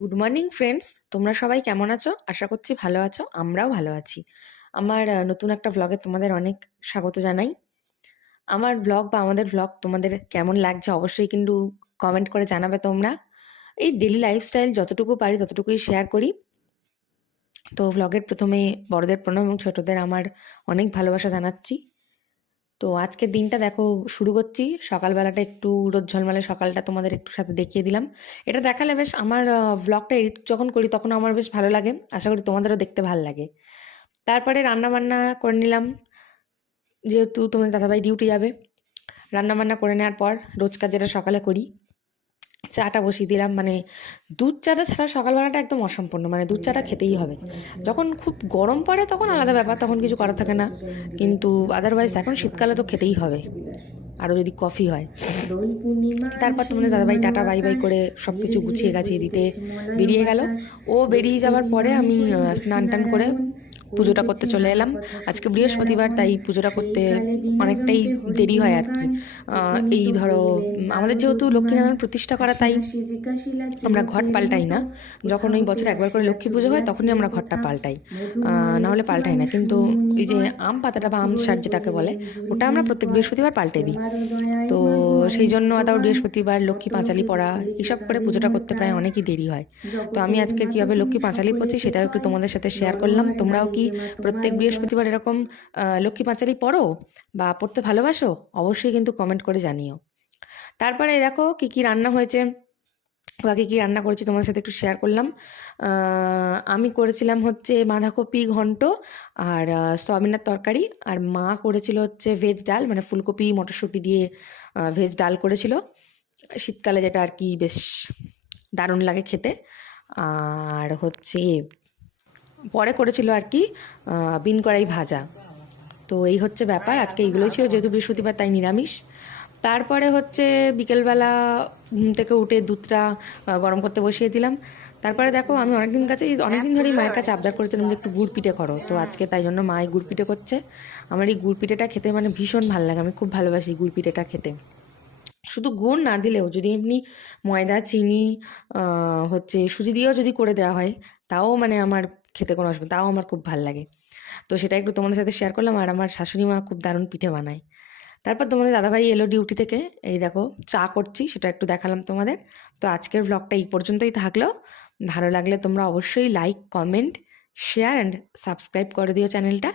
Good morning friends তোমরা সবাই কেমন আছো? আশা করছি ভালো আছো, আমরাও ভালো আছি। আমার নতুন একটা ব্লগে তোমাদের অনেক স্বাগত জানাই। আমার ব্লগ বা আমাদের ব্লগ তোমাদের কেমন লাগছে অবশ্যই কিন্তু কমেন্ট করে জানাবে তোমরা। এই ডেলি লাইফস্টাইল যতটুকু পারি ততটুকুই শেয়ার করি। তো ব্লগের প্রথমে বড়দের প্রণাম এবং ছোটদের আমার অনেক ভালোবাসা জানাচ্ছি। তো আজকের দিনটা দেখো শুরু করছি। সকালবেলাটা একটু রোদ ঝলমালে সকালটা তোমাদের একটু সাথে দেখিয়ে দিলাম। এটা দেখালে বেশ আমার ব্লগটা এডিট যখন করি তখন আমার বেশ ভালো লাগে। আশা করি তোমাদেরও দেখতে ভালো লাগে। তারপরে রান্না বান্না করে নিলাম। যেহেতু তোমাদের দাদাভাই ডিউটি যাবে রান্না বান্না করে নেওয়ার পর রোজকার যেটা সকালে করি চাটা বসিয়ে দিলাম। মানে দুধ চাটা ছাড়া সকালবেলাটা একদম অসম্পূর্ণ। মানে দুধ চাটা খেতেই হবে। যখন খুব গরম পড়ে তখন আলাদা ব্যাপার, তখন কিছু করার থাকে না। কিন্তু আদারওয়াইজ এখন শীতকালে তো খেতেই হবে। আরও যদি কফি হয়। তারপর তোমাদের দাদাভাই টাটা, বাই বাই করে সব কিছু গুছিয়ে গাছিয়ে দিতে বেরিয়ে গেল। ও বেরিয়ে যাওয়ার পরে আমি স্নান টান করে পুজোটা করতে চলে এলাম। আজকে বৃহস্পতিবার তাই পুজোটা করতে অনেকটাই দেরি হয় আর কি। এই ধরো আমাদের যেহেতু লক্ষ্মীনারায়ণ প্রতিষ্ঠা করা তাই আমরা ঘট পাল্টাই না। যখন ওই বছর একবার করে লক্ষ্মী পুজো হয় তখনই আমরা ঘরটা পাল্টাই। আহ, না হলে পাল্টাই না। কিন্তু এই যে আম পাতাটা বা আম সার যেটাকে বলে ওটা আমরা প্রত্যেক বৃহস্পতিবার পাল্টে দিই। তো সেই জন্য তাও বৃহস্পতিবার লক্ষ্মী পাঁচালি পড়া এইসব করে পুজোটা করতে প্রায় অনেকই দেরি হয়। তো আমি আজকে কীভাবে লক্ষ্মী পাঁচালি পড়ছি সেটাও একটু তোমাদের সাথে শেয়ার করলাম। তোমরাও কি প্রত্যেক বৃহস্পতিবার এরকম লক্ষ্মী পাঁচালি পড়ো বা পড়তে ভালোবাসো? অবশ্যই কিন্তু কমেন্ট করে জানিও। তারপরে দেখো কি কি রান্না হয়েছে। বাকি কি রান্না করেছি, তোমাদের সাথে একটু শেয়ার করলাম। আমি করেছিলাম হচ্ছে বাঁধাকপি ঘন্ট আর সয়াবিনের তরকারি। আর মা করেছিল হচ্ছে ভেজ ডাল মানে ফুলকপি, মটরশুঁটি দিয়ে ভেজ ডাল করেছিল। শীতকালে যেটা আর কি বেশ দারুণ লাগে খেতে। আর হচ্ছে পরে করেছিল আর কি বিন কড়াই ভাজা। তো এই হচ্ছে ব্যাপার। আজকে এইগুলোই ছিল, যেহেতু বৃহস্পতিবার, তাই নিরামিষ। তারপরে হচ্ছে বিকেলবেলা ঘুম থেকে উঠে দুধটা গরম করতে বসিয়ে দিলাম। তারপরে দেখো, আমি অনেকদিন কাছে অনেকদিন ধরেই মায়ের কাছে আবদার করেছিলাম যে একটু গুড় পিঠে করো। তো আজকে তাই জন্য মা এই গুড় পিঠে করছে। আমার এই গুড় পিঠেটা খেতে মানে ভীষণ ভালো লাগে, আমি খুব ভালোবাসি গুড় পিঠেটা খেতে। শুধু গুড় না দিলেও যদি এমনি ময়দা, চিনি হচ্ছে সুজি দিয়েও যদি করে দেওয়া হয়, তাও মানে আমার খেতে কোনো অসুবিধা, তাও আমার খুব ভালো লাগে। তো সেটা একটু তোমাদের সাথে শেয়ার করলাম, আর আমার শাশুড়ি মা খুব দারুণ পিঠে বানায়। তারপর তোমাদের দাদাভাই এলো ডিউটি থেকে। এই দেখো, চা করছি, সেটা একটু দেখালাম তোমাদের। তো আজকের ব্লগটা এই পর্যন্তই থাকল। ভালো লাগলে তোমরা অবশ্যই like comment share and subscribe করে দিও চ্যানেলটা